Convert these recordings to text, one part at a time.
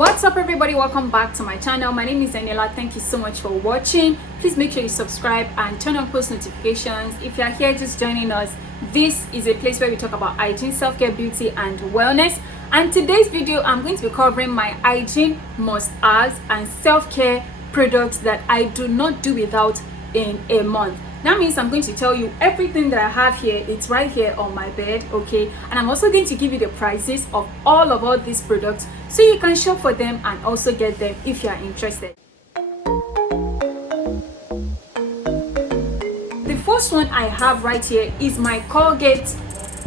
What's up everybody, welcome back to my channel. My name is Eniola. Thank you so much for watching. Please make sure you subscribe and turn on post notifications. If you're here just joining us, this is a place where we talk about hygiene, self-care, beauty and wellness. And today's video I'm going to be covering my hygiene must-haves and self-care products that I do not do without in a month. That means I'm going to tell you everything that I have here. It's right here on my bed, okay? And I'm also going to give you the prices of all these products so you can shop for them and also get them if you are interested. The first one I have right here is my Colgate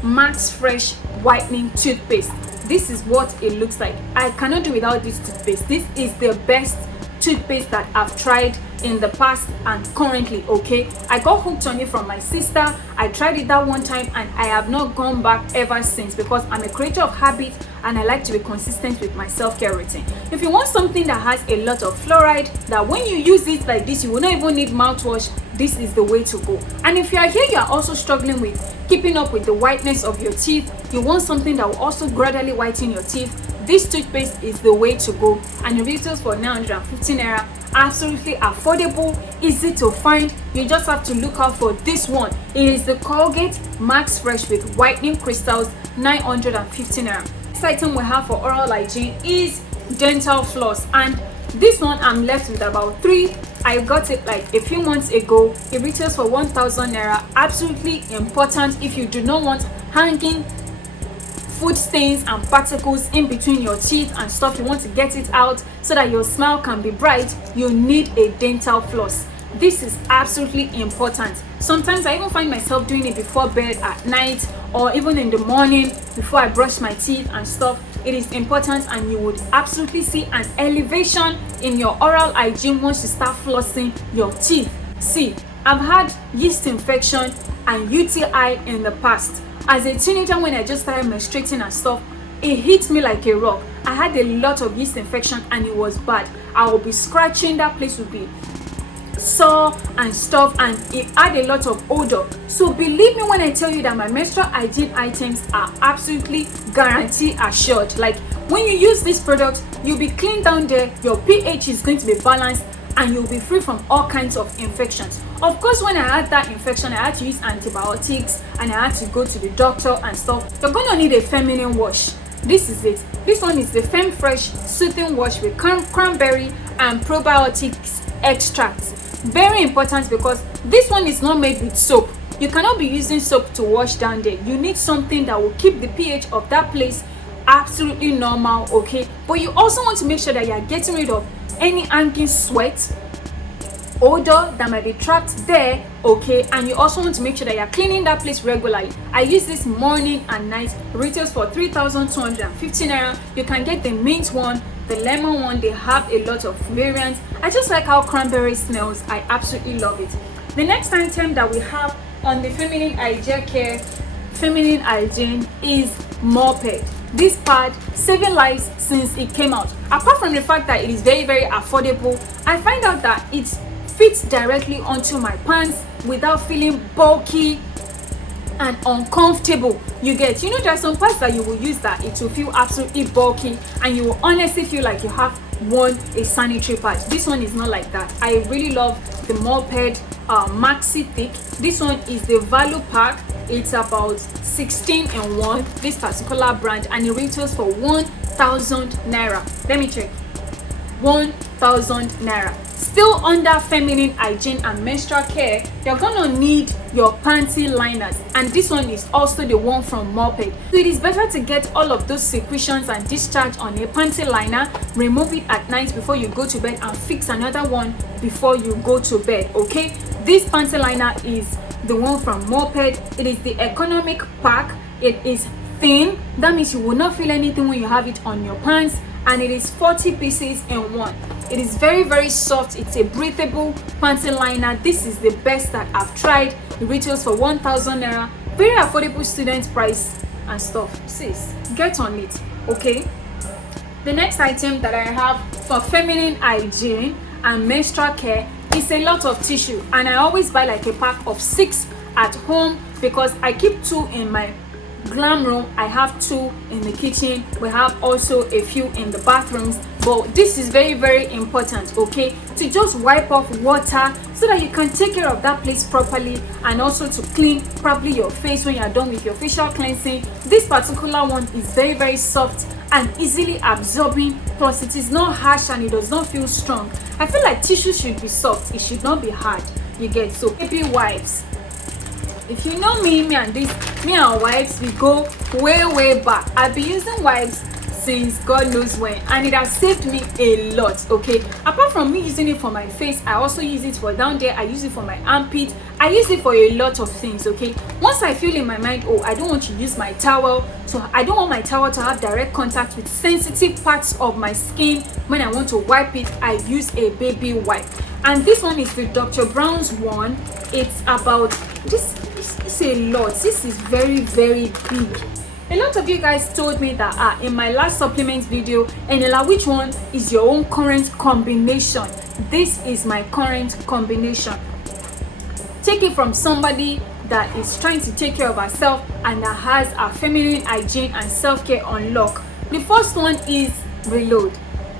Max Fresh Whitening Toothpaste. This is what it looks like. I cannot do without this toothpaste. This is the best toothpaste that I've tried in the past and currently, okay? I got hooked on it from my sister. I tried it that one time and I have not gone back ever since because I'm a creature of habit and I like to be consistent with my self-care routine. If you want something that has a lot of fluoride, that when you use it like this, you will not even need mouthwash, this is the way to go. And if you are here, you are also struggling with keeping up with the whiteness of your teeth, you want something that will also gradually whiten your teeth, this toothpaste is the way to go. And it retails for 915 naira. Absolutely affordable, easy to find. You just have to look out for this one. It is the Colgate Max Fresh with whitening crystals, 915 naira. This item we have for oral hygiene is dental floss, and this one I'm left with about 3. I got it like a few months ago. It retails for 1000 naira. Absolutely important if you do not want hanging food stains and particles in between your teeth and stuff. You want to get it out so that your smile can be bright. You need a dental floss. This is absolutely important. Sometimes I even find myself doing it before bed at night or even in the morning before I brush my teeth and stuff. It is important and you would absolutely see an elevation in your oral hygiene once you start flossing your teeth. See, I've had yeast infection and UTI in the past. As a teenager, when I just started menstruating and stuff, it hit me like a rock. I had a lot of yeast infection and it was bad. I would be scratching, that place would be sore and stuff, and it had a lot of odor. So believe me when I tell you that my menstrual hygiene items are absolutely guarantee assured. Like when you use this product, you'll be clean down there, your pH is going to be balanced, and you'll be free from all kinds of infections. Of course, when I had that infection, I had to use antibiotics and I had to go to the doctor and stuff. You're gonna need a feminine wash. This is it. This one is the Fem Fresh Soothing Wash with cranberry and probiotics extracts. Very important because this one is not made with soap. You cannot be using soap to wash down there. You need something that will keep the pH of that place absolutely normal, okay? But you also want to make sure that you are getting rid of any hanging sweat, odor that might be trapped there, okay? And you also want to make sure that you're cleaning that place regularly. I use this morning and night. Retails for 3250 naira. You can get the mint one, the lemon one. They have a lot of variants. I just like how cranberry smells. I absolutely love it. The next item that we have on the feminine hygiene is moped. This pad saving lives since it came out. Apart from the fact that it is very affordable, I find out that it fits directly onto my pants without feeling bulky and uncomfortable. You get, you know, there are some parts that you will use that it will feel absolutely bulky and you will honestly feel like you have worn a sanitary pad. This one is not like that. I really love the moped maxi thick. This one is the value pack. It's about 16 in 1, this particular brand, and it retails for 1000 naira. Let me check. 1000 naira. Still under feminine hygiene and menstrual care, you're gonna need your panty liners, and this one is also the one from Moped. So it is better to get all of those secretions and discharge on a panty liner, remove it at night before you go to bed, and fix another one before you go to bed, okay? This panty liner is the one from Moped. It is the economic pack. It is thin, that means you will not feel anything when you have it on your pants, and it is 40 pieces in 1. It is very soft. It's a breathable panty liner. This is the best that I've tried. It retails for 1000 naira. Very affordable student price and stuff. Sis, get on it, okay? The next item that I have for feminine hygiene and menstrual care is a lot of tissue, and I always buy like a pack of 6 at home because I keep 2 in my glam room. I have 2 in the kitchen. We have also a few in the bathrooms. But this is very, very important, okay, to just wipe off water so that you can take care of that place properly, and also to clean probably your face when you're done with your facial cleansing. This particular one is very, very soft and easily absorbing, plus it is not harsh and it does not feel strong. I feel like tissue should be soft, it should not be hard, you get. So baby wipes, if you know me and wipes, we go way back. I've been using wipes since God knows when, and it has saved me a lot, okay. Apart from me using it for my face, I also use it for down there. I use it for my armpit. I use it for a lot of things, okay. Once I feel in my mind, oh, I don't want to use my towel, so I don't want my towel to have direct contact with sensitive parts of my skin, when I want to wipe it, I use a baby wipe. And this one is the Dr. Brown's one. It's about this is a lot. This is very, very big. A lot of you guys told me that in my last supplement video, Eniola, which one is your own current combination? This is my current combination. Take it from somebody that is trying to take care of herself and that has a feminine hygiene and self-care on lock. The first one is Reload,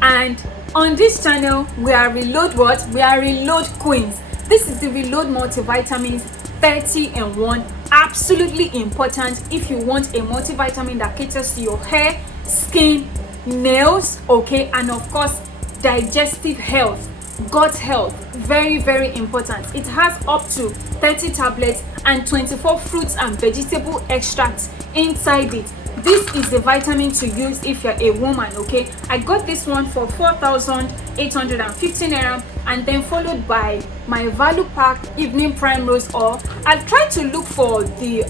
and on this channel we are Reload what? We are Reload queens. This is the Reload multivitamins 30 in 1. Absolutely important if you want a multivitamin that caters to your hair, skin, nails, okay, and of course digestive health, gut health. Very, very important. It has up to 30 tablets and 24 fruits and vegetable extracts inside it. This is the vitamin to use if you're a woman, okay. I got this one for 4,850 naira, and then followed by my value pack evening Primrose Oil. I've tried to look for the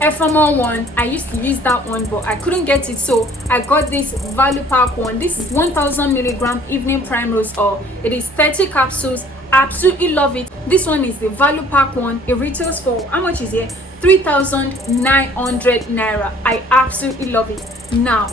ephemeral one. I used to use that one, but I couldn't get it, so I got this value pack one. This is 1,000 milligram evening Primrose Oil. It is 30 capsules. Absolutely love it. This one is the value pack one. It retails for, how much is it? 3,900 naira. I absolutely love it. Now,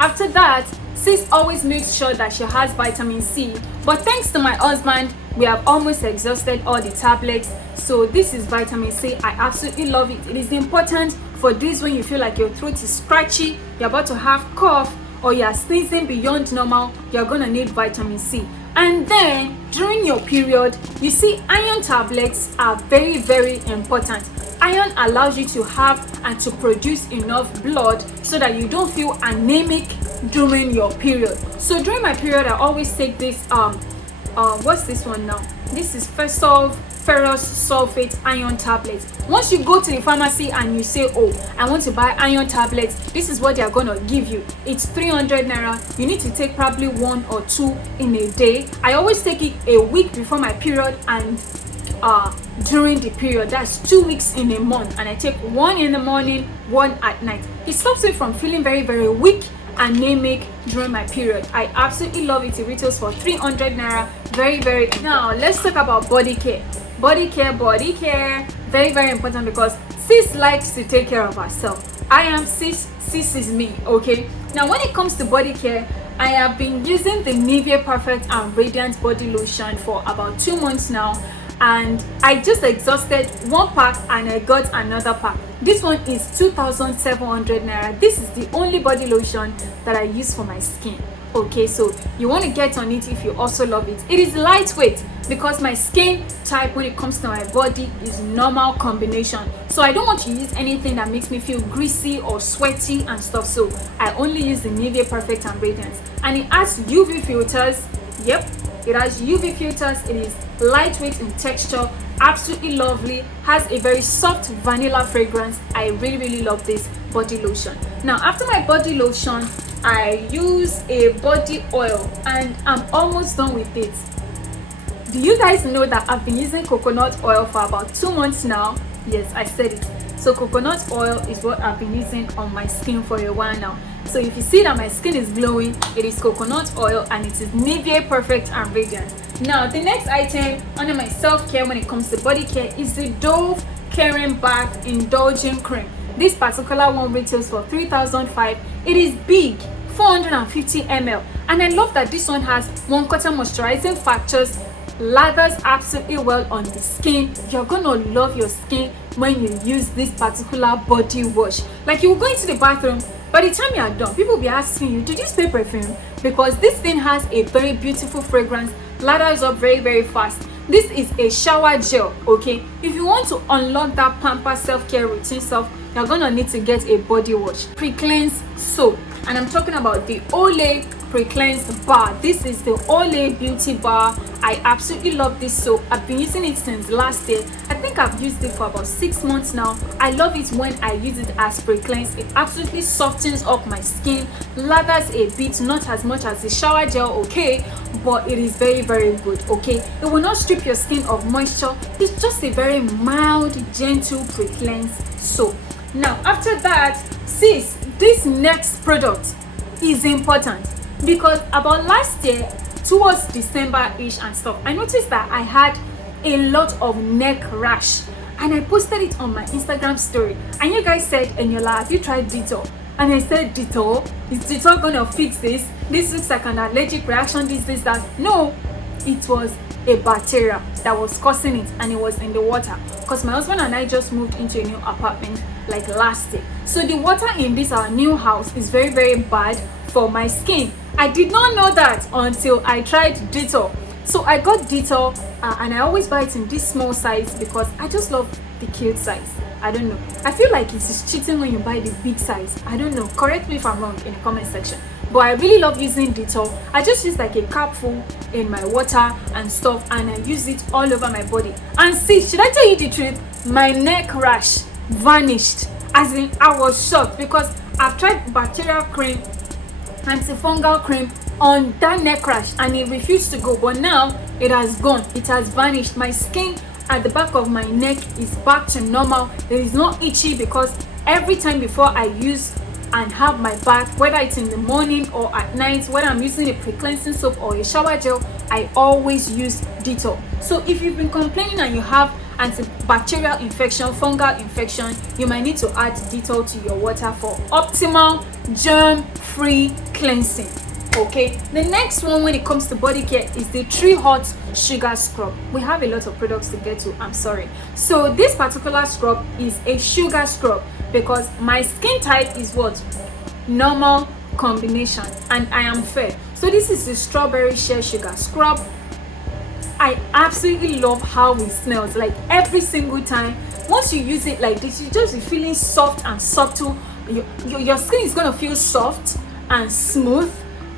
after that, sis always makes sure that she has vitamin C, but thanks to my husband, we have almost exhausted all the tablets. So this is vitamin C. I absolutely love it. It is important for this when you feel like your throat is scratchy, you're about to have cough, or you're sneezing beyond normal. You're gonna need vitamin C. And then during your period, you see, iron tablets are very, very important. Iron allows you to have and to produce enough blood so that you don't feel anemic during your period. So during my period, I always take this what's this one now? This is ferrous sulfate iron tablets. Once you go to the pharmacy and you say, oh, I want to buy iron tablets, this is what they are gonna give you. It's 300 naira. You need to take probably 1 or 2 in a day. I always take it a week before my period and during the period. That's 2 weeks in a month, and I take 1 in the morning, 1 at night. It stops me from feeling very, very weak, anemic during my period. I absolutely love it. It retails for 300 naira. Very, very. Now let's talk about Bodycare. Bodycare, very, very important because sis likes to take care of herself. I am sis is me, okay. Now when it comes to Bodycare, I have been using the Nivea Perfect and Radiant Body Lotion for about 2 months now, and I just exhausted 1 pack and I got another pack. This one is 2,700 naira. This is the only body lotion that I use for my skin, okay. So you want to get on it if you also love it. It is lightweight because my skin type when it comes to my body is normal combination, so I don't want to use anything that makes me feel greasy or sweaty and stuff. So I only use the Nivea Perfect and Radiant, and it has UV filters. Yep, it has UV filters. It is lightweight in texture, absolutely lovely, has a very soft vanilla fragrance. I really, really love this body lotion. Now after my body lotion, I use a body oil, and I'm almost done with it. Do you guys know that I've been using coconut oil for about 2 months now? Yes, I said it. So coconut oil is what I've been using on my skin for a while now. So if you see that my skin is glowing, it is coconut oil, and it is Nivea Perfect and Radiant. Now the next item under my self-care when it comes to body care is the Dove Caring Bath Indulging Cream. This particular one retails for 3,500. It is big, 450 ml, and I love that this one has 1 quarter moisturizing factors, lathers absolutely well on the skin. You're gonna love your skin when you use this particular body wash. Like, you will go into the bathroom, by the time you are done, people will be asking you, did you spray perfume? Because this thing has a very beautiful fragrance, lathers up very, very fast. This is a shower gel, okay? If you want to unlock that pamper self-care routine self, you're gonna need to get a body wash, pre-cleanse soap. And I'm talking about the Olay pre-cleanse bar. This is the Olay beauty bar. I absolutely love this soap. I've been using it since last year. I think I've used it for about 6 months now. I love it when I use it as pre-cleanse. It absolutely softens up my skin, lathers a bit, not as much as the shower gel, okay, but it is very, very good, okay? It will not strip your skin of moisture. It's just a very mild, gentle pre-cleanse soap. Now, after that, sis, this next product is important, because about last year towards December-ish and stuff, I noticed that I had a lot of neck rash, and I posted it on my Instagram story, and you guys said, Eniola, have you tried Dettol? And I said, Dettol? Is Dettol gonna fix this? This looks like an allergic reaction, this, that. No, it was a bacteria that was causing it, and it was in the water, because my husband and I just moved into a new apartment like last year. So the water in this our new house is very, very bad for my skin. I did not know that until I tried Dettol. So I got Dettol, and I always buy it in this small size because I just love the cute size. I don't know, I feel like it is cheating when you buy the big size. I don't know, correct me if I'm wrong in the comment section, but I really love using Dettol. I just use like a capful in my water and stuff, and I use it all over my body. And see, should I tell you the truth, my neck rash vanished. As in, I was shocked, because I've tried bacterial cream, antifungal cream on that neck rash, and it refused to go, but now it has gone, it has vanished. My skin at the back of my neck is back to normal. It is not itchy, because every time before I use and have my bath, whether it's in the morning or at night, whether I'm using a pre-cleansing soap or a shower gel, I always use Dettol. So if you've been complaining and you have antibacterial infection, fungal infection, you might need to add Dettol to your water for optimal germ-free cleansing. Okay, the next one when it comes to body care is the Tree Hot Sugar Scrub. We have a lot of products to get to, I'm sorry. So this particular scrub is a sugar scrub, because my skin type is what? Normal combination, and I am fair. So this is the Strawberry Shea Sugar Scrub. I absolutely love how it smells. Like, every single time once you use it like this, you just be feeling soft and subtle. Your skin is gonna feel soft and smooth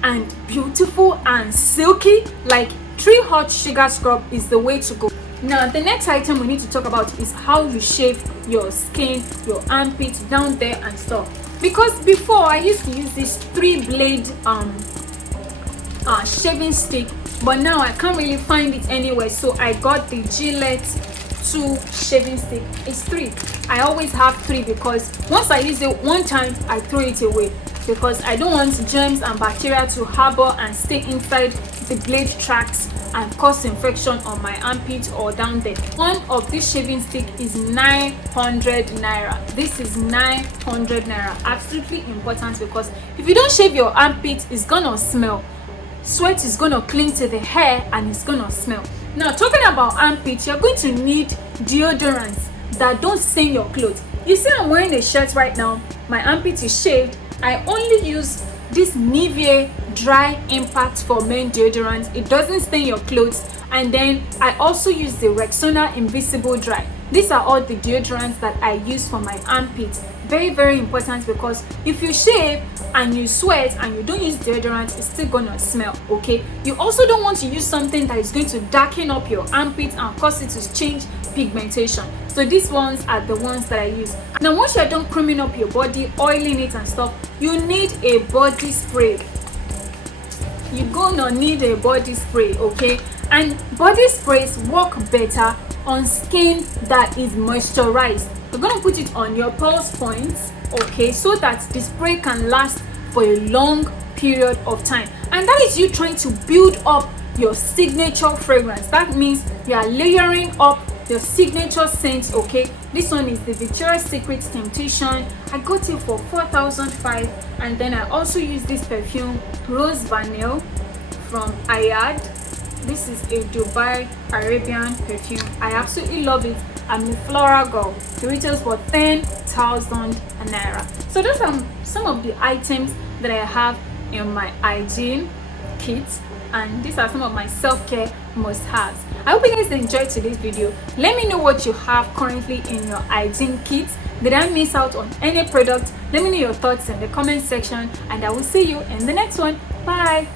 and beautiful and silky. Like, Tree Hot Sugar Scrub is the way to go. Now, the next item we need to talk about is how you shave your skin, your armpits down there and stuff. Because before, I used to use this 3-blade shaving stick, but now I can't really find it anywhere. So I got the Gillette 2 shaving stick. It's 3. I always have 3, because once I use it one time, I throw it away, because I don't want germs and bacteria to harbor and stay inside the blade tracks and cause infection on my armpit or down there. One of this shaving stick is 900 naira. This is 900 naira. Absolutely important, because if you don't shave your armpit, it's gonna smell. Sweat is gonna cling to the hair and it's gonna smell. Now, talking about armpits, you're going to need deodorants that don't stain your clothes. You see, I'm wearing a shirt right now. My armpit is shaved. I only use this Nivea Dry Impact for Men deodorant. It doesn't stain your clothes. And then I also use the Rexona Invisible Dry. These are all the deodorants that I use for my armpits. Very, very important, because if you shave and you sweat and you don't use deodorant, it's still gonna smell, okay? You also don't want to use something that is going to darken up your armpits and cause it to change pigmentation. So these ones are the ones that I use. Now, once you're done creaming up your body, oiling it and stuff, you need a body spray. You're gonna need a body spray, okay? And body sprays work better on skin that is moisturized. You're gonna put it on your pulse points, okay, so that the spray can last for a long period of time. And that is you trying to build up your signature fragrance. That means you are layering up your signature scent, okay? This one is the Victoria's Secret Temptation. I got it for 4,005. And then I also use this perfume, Rose Vanille from Ayad. This is a Dubai Arabian perfume. I absolutely love it. I'm a floral girl. It retails for 10,000 naira. So those are some of the items that I have in my hygiene kit, and these are some of my self-care must-haves. I hope you guys enjoyed today's video. Let me know what you have currently in your hygiene kit. Did I miss out on any product? Let me know your thoughts in the comment section, and I will see you in the next one. Bye.